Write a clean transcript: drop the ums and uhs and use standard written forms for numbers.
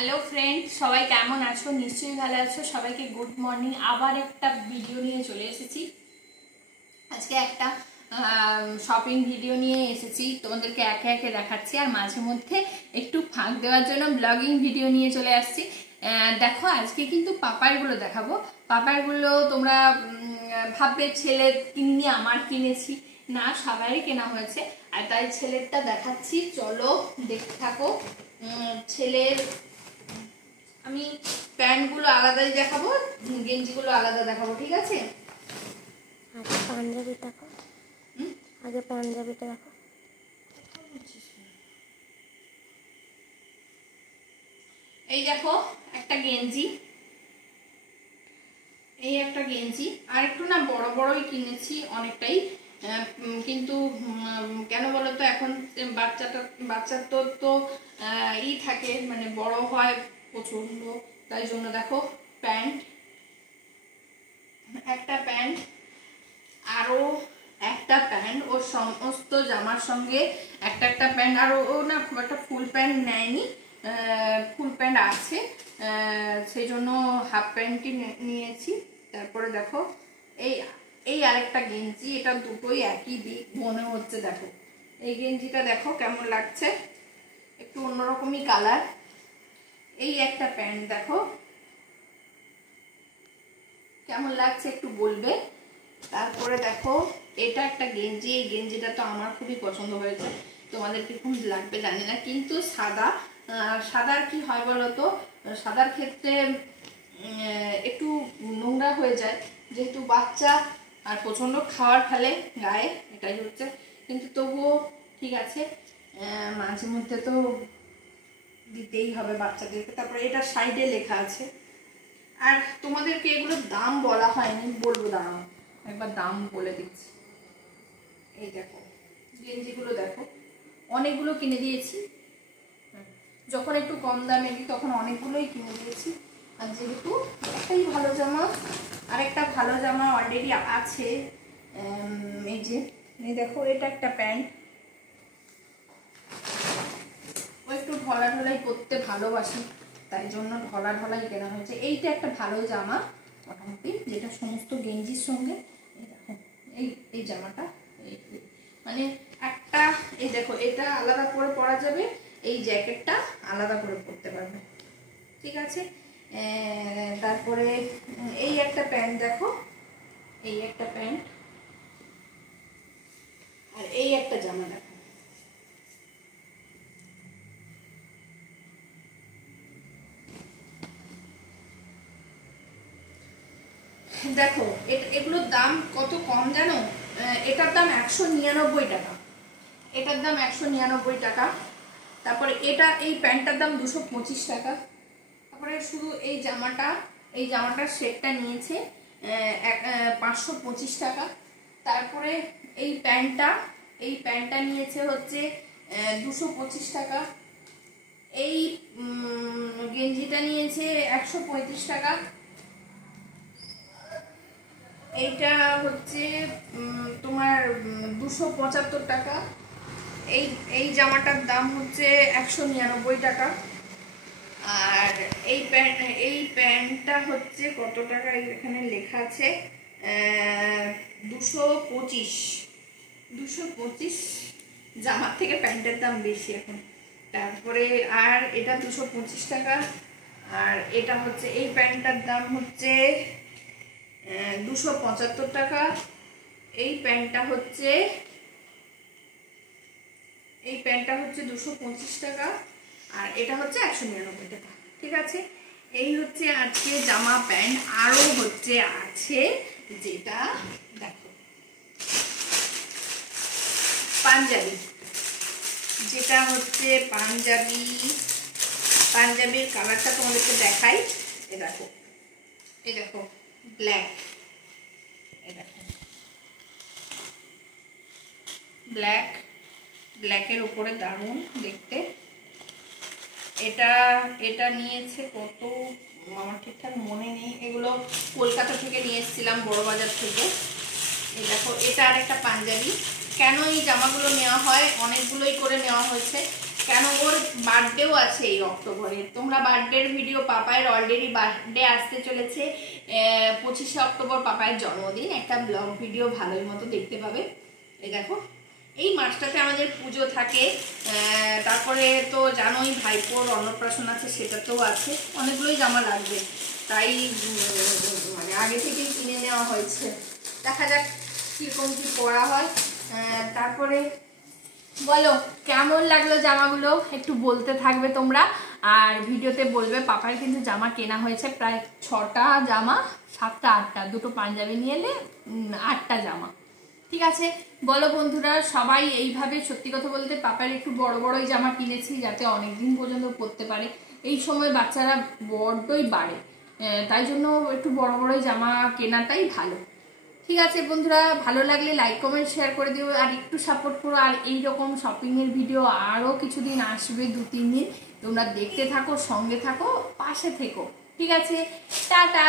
Hello friend, সবাই কেমন আছো? নিশ্চয়ই ভালো আছো। সবাইকে গুড মর্নিং। আবার একটা ভিডিও নিয়ে চলে এসেছি। আজকে একটা শপিং ভিডিও নিয়ে এসেছি, তোমাদেরকে একে একে দেখাচ্ছি আর মাঝে মধ্যে একটু ফাঁক দেওয়ার জন্য ব্লগিং ভিডিও নিয়ে চলে আসছি। দেখো, আজকে কিন্তু পাপারগুলো দেখাবো। পাপারগুলো তোমরা ভাববে ছেলের কিনি, আমার কিনেছি না, সবারই কেনা হয়েছে। আর তাই ছেলেরটা দেখাচ্ছি, চলো দেখতে থাকো। ছেলের আমি প্যান্টগুলো আলাদাই দেখাবো, গেঞ্জিগুলো আলাদা দেখাবো, ঠিক আছে? পাঞ্জাবিটা দেখো, আগে পাঞ্জাবিটা দেখো। এই দেখো একটা গেঞ্জি, এই একটা গেঞ্জি। আর একটু না বড় বড়ই কিনেছি অনেকটাই, কিন্তু কেন বলো তো, এখন বাচ্চার তো ই থাকে, মানে বড় হয় প্রচন্ড, তাই জন্য দেখো প্যান্ট, একটা প্যান্ট, আরো একটা প্যান্ট, ও সমস্ত জামার সঙ্গে একটা একটা প্যান্ট। আর ও না খুব একটা ফুল প্যান্ট নেয়নি, ফুল প্যান্ট আছে, সেই জন্য হাফ প্যান্টই নিয়েছি। তারপরে দেখো এই এই আরেকটা গেঞ্জি, এটা দুটোই একই দিক মনে হচ্ছে। দেখো এই গেঞ্জিটা দেখো কেমন লাগছে, একটু অন্যরকমই কালার। এই একটা প্যান্ট দেখো কেমন লাগছে একটু বলবে। তারপরে দেখো এটা একটা গেঞ্জি, এই গেঞ্জিটা তো আমার খুবই পছন্দ হয়েছে, তোমাদের কি খুব লাগবে জানি না, কিন্তু সাদার কি হয় বলো তো, সাদার ক্ষেত্রে একটু নোংরা হয়ে যায়, যেহেতু বাচ্চা আর প্রচন্ড খাবার ফেলে গায়ে, এটাই হচ্ছে। কিন্তু তবুও ঠিক আছে, মাঝে মধ্যে তো দিতেই হবে বাচ্চাদেরকে। তারপরে এটা সাইডে লেখা আছে। আর তোমাদেরকে এগুলোর দাম বলা হয়নি, বলবো, দাঁড়াও একবার দাম বলে দিচ্ছি। এই দেখো গেঞ্জিগুলো দেখো, অনেকগুলো কিনে দিয়েছি, যখন একটু কম দামে দিই তখন অনেকগুলোই কিনে দিয়েছি। আর যেহেতু একটাই ভালো জামা, আর একটা ভালো জামা অলরেডি আছে, এই যে এই দেখো এটা একটা প্যান্ট, ও একটু ঢলা ঢলাই পরতে ভালোবাসি, তাই জন্য ঢলা ঢলাই কেনা হয়েছে। এইটা একটা ভালো জামা মোটামুটি, যেটা সমস্ত গেঞ্জির সঙ্গে। এই দেখো এই জামাটা, মানে একটা, এই দেখো এটা আলাদা করে পরা যাবে, এই জ্যাকেটটা আলাদা করে পরতে পারবে, ঠিক আছে? তারপরে এই একটা প্যান্ট দেখো, এই একটা প্যান্ট, আর এই একটা জামা দেখো। দেখো এগুলোর দাম কত কম জানো? এটার দাম 199 টাকা, এটার দাম 199 টাকা। তারপরে এই প্যান্টটার দাম 225 টাকা। তারপরে শুধু এই জামাটার সেটটা নিয়েছে 525 টাকা। তারপরে এই প্যান্টটা নিয়েছে হচ্ছে 225 টাকা। এই গেঞ্জিটা নিয়েছে 135 টাকা। এইটা হচ্ছে তোমার 275 টাকা। এই জামাটার দাম হচ্ছে 199 টাকা। আর এই প্যান্টটা হচ্ছে কত টাকা, এখানে লেখা আছে 225। জামার থেকে প্যান্টের দাম বেশি এখন। তারপরে আর এটা 225 টাকা। আর এটা হচ্ছে এই প্যান্টটার দাম হচ্ছে 275 টাকা। এই প্যান্টটা হচ্ছে 225 টাকা। আর এটা হচ্ছে 199 টাকা, ঠিক আছে? এই হচ্ছে আজকে জামা প্যান্ট। আরো হচ্ছে আছে, যেটা দেখো পাঞ্জাবি, যেটা হচ্ছে পাঞ্জাবির কালারটা তোমাদেরকে দেখাই। এই দেখো ব্ল্যাক, এই দেখো ব্ল্যাকের উপরে দারুণ দেখতে। এটা নিয়েছে কত আমার ঠিকঠাক মনে নেই, এগুলো কলকাতা থেকে নিয়ে এসেছিলাম, বড় বাজার থেকে। এই দেখো এটা আর একটা পাঞ্জাবি। কেন এই জামাগুলো নেওয়া হয়, অনেকগুলোই করে নেওয়া হয়েছে, কেন ওর বার্থডেও আছে এই অক্টোবরে। তোমরা বার্থডের ভিডিও, পাপায়ের অলরেডি বার্থডে আসতে চলেছে 25শে অক্টোবর পাপায়ের জন্মদিন, একটা ব্লগ ভিডিও ভালোই মতো দেখতে পাবে। এই দেখো এই মাসটাতে আমাদের পুজো থাকে, তারপরে তো জানোই ভাইপোর অন্নপ্রাশন আছে, সেটাতেও আছে, অনেকগুলোই জামা লাগবে, তাই মানে আগে থেকেই কিনে নেওয়া হয়েছে। দেখা যাক কীরকম কী করা হয়। তারপরে বলো কেমন লাগলো জামাগুলো, একটু বলতে থাকবে তোমরা, আর ভিডিওতে বলবে। পাপার কিন্তু জামা কেনা হয়েছে প্রায় 6টা জামা, 7টা 8টা, 2টো পাঞ্জাবি নিয়ে এলে 8টা জামা। ঠিক আছে বলো বন্ধুরা, সবাই এইভাবে, সত্যি কথা বলতে পাপার একটু বড় বড়ই জামা কিনেছি যাতে অনেকদিন পর্যন্ত পরতে পারে। এই সময় বাচ্চারা বড্ডই বাড়ে, তাই জন্য একটু বড় বড়ই জামা কেনাটাই ভালো। ঠিক আছে বন্ধুরা, ভালো লাগলে লাইক কমেন্ট শেয়ার করে দিও, আর একটু সাপোর্ট করো। আর এইরকম শপিংয়ের ভিডিও আরও কিছুদিন আসবে, 2-3 দিন, তোমরা দেখতে থাকো, সঙ্গে থাকো, পাশে থেকো। ঠিক আছে, টাটা।